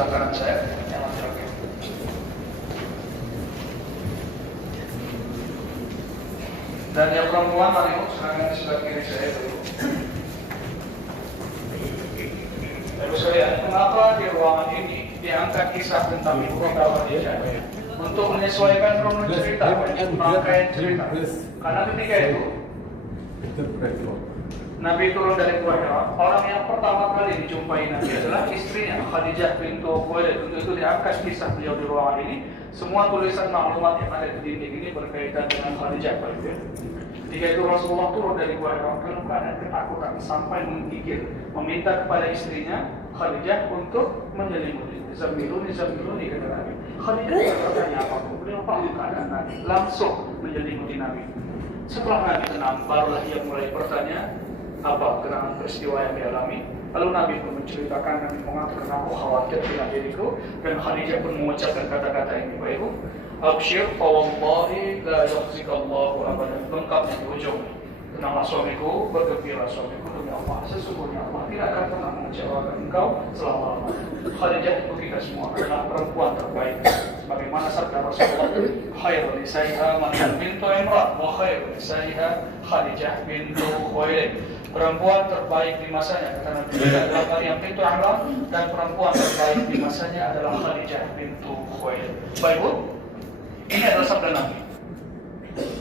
sebelah kanan saya yang laki-laki. Dan yang perempuan mari Bu, silakan di sebelah kiri saya dulu. Lalu saya, mengapa di ruangan ini diangkat kisah tentang Ibu Khadijah untuk menyesuaikan kronologi cerita, rangkaian cerita? Karena ketika itu Nabi turun dari Gua Hira, orang yang pertama kali dijumpai Nabi adalah istrinya Khadijah bintu Khuwailid. Untuk itu diangkat kisah beliau di ruangan ini. Semua tulisan maklumat yang ada di dinding ini berkaitan dengan Khadijah. Ketika itu Rasulullah turun dari Gua Hira dalam keadaan ketakutan sampai menggigil, meminta kepada istrinya Khadijah untuk menyelimuti. Zamiluni kata Nabi. Khadijah tidak bertanya apapun, beliau paham keadaan Nabi, langsung menyelimuti Nabi. Setelah Nabi tenang, barulah ia mulai bertanya apa kenangan peristiwa yang dialami. Lalu Nabi pun menceritakan, Nabi mengatakan, aku khawatir dengan diriku, dan Khadijah pun mengucapkan kata-kata ini, Bapak Ibu, Abshir fa wallahi la yakhzikallahu abadan. Lengkapnya di ujung. Tenanglah suamiku, bergembira suamiku, demi Allah, sesungguhnya Allah tidak akan pernah mengecewakan engkau selama-lamanya. Khadijah itu kita semua adalah perempuan terbaik. Bagaimana sabda Rasulullah, khairul nisaiha Maryam bintu Imran wa khairul nisaiha Khadijah bintu Khuwailid. Perempuan terbaik di masanya kata Nabi adalah Maryam bintu Imran, dan perempuan terbaik di masanya adalah Khadijah bintu Khuwailid. Baik Bu, ini adalah sabda Nabi.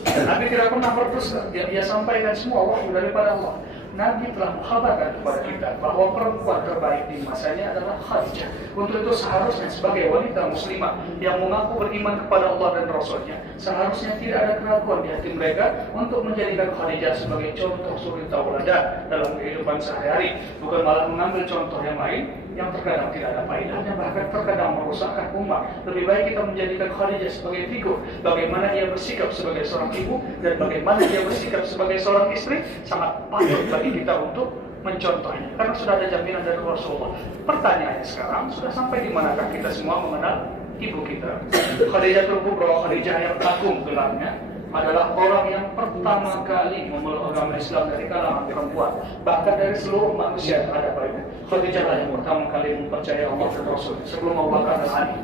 Nabi tidak pernah berdusta. Dia sampaikan semua wahyu daripada Allah. Nabi telah mengkhabarkan kepada kita bahwa perempuan terbaik di masanya adalah Khadijah. Untuk itu seharusnya sebagai wanita muslimah yang mengaku beriman kepada Allah dan Rasulnya, seharusnya tidak ada keraguan di hati mereka untuk menjadikan Khadijah sebagai contoh suri tauladan dalam kehidupan sehari-hari, bukan malah mengambil contoh yang lain yang terkadang tidak ada faedahnya, bahkan terkadang merusakkan umat. Lebih baik kita menjadikan Khadijah sebagai figur, bagaimana dia bersikap sebagai seorang ibu dan bagaimana dia bersikap sebagai seorang istri, sangat patut bagi kita untuk mencontohnya, karena sudah ada jaminan dari Rasulullah. Pertanyaannya sekarang, sudah sampai di manakah kita semua mengenal ibu kita? Khadijatul Kubra, Khadijah yang agung gelarnya, adalah orang yang pertama kali memeluk agama Islam dari kalangan perempuan, bahkan dari seluruh manusia yang ada pada Khadijah lah yang pertama kali mempercayai Allah dan Rasul sebelum Abu Bakar dan Ali.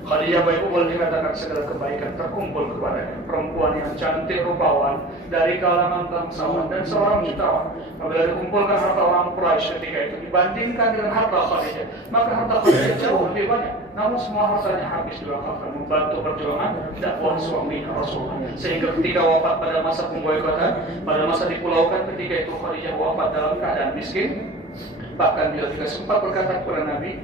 Khadijah Bapak Ibu boleh dikatakan segala kebaikan terkumpul kepadanya. Perempuan yang cantik rupawan dari kalangan bangsawan dan seorang jutawan. Apabila dikumpulkan harta orang Quraisy ketika itu dibandingkan dengan harta Khadijah, maka harta Khadijah jauh lebih banyak. Namun semua hartanya habis diwakafkan membantu perjuangan dakwah suaminya Rasulullah. Sehingga ketika wafat pada masa pemboikotan, pada masa dipulaukan, ketika itu Khadijah wafat dalam keadaan miskin. Bahkan beliau juga sempat berkata kepada Nabi,